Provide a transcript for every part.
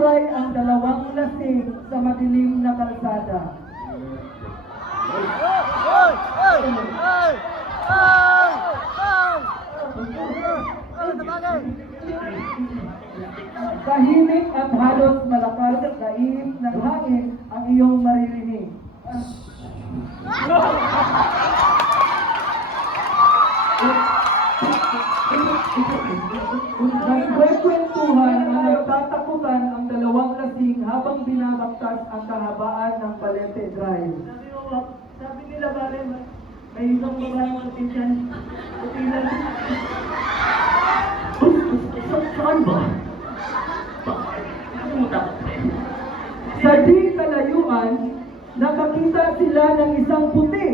Ay ang dalawang lasing sa madilim na kalsada. Tahimik at halos malakas at kaib ng hangin ang iyong maririnig. Nagkwekwentuhan na nagtatakutan ang dalawang lasing habang binabaktas ang kahabaan ng Palete Drive. Sabi nila pare, may isang babaeng magpinsan. Saan ba? Sa di kalayuan, nakakita sila ng isang puti.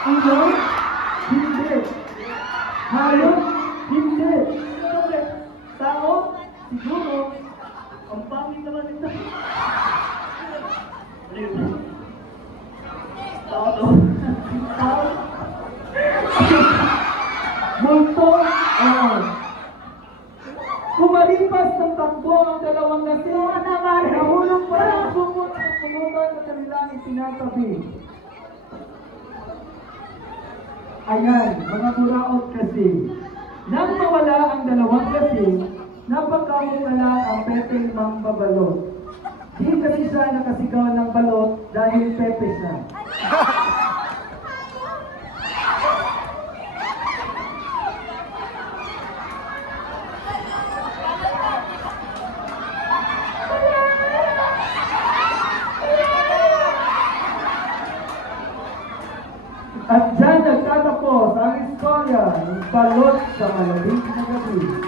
Ano? Hindi. Halos hindi. Tao? Siguro. Ang pangit naman ito. Tao? Tao? Multo? Oo. Kumalipas ng takbo ang dalawang lasing. Nahulog pa ang bumot at bumutan sa kanilang itinatabi. Ayan, mga buraot kasi. Nang mawala ang dalawang lasing, napagkamot na lang ang Pepeng Mambabalot. Di kasi siya nakasigaw ng balot dahil Pepe siya. At dyan nagtatapos ang istorya ng balot sa malamig na gabi.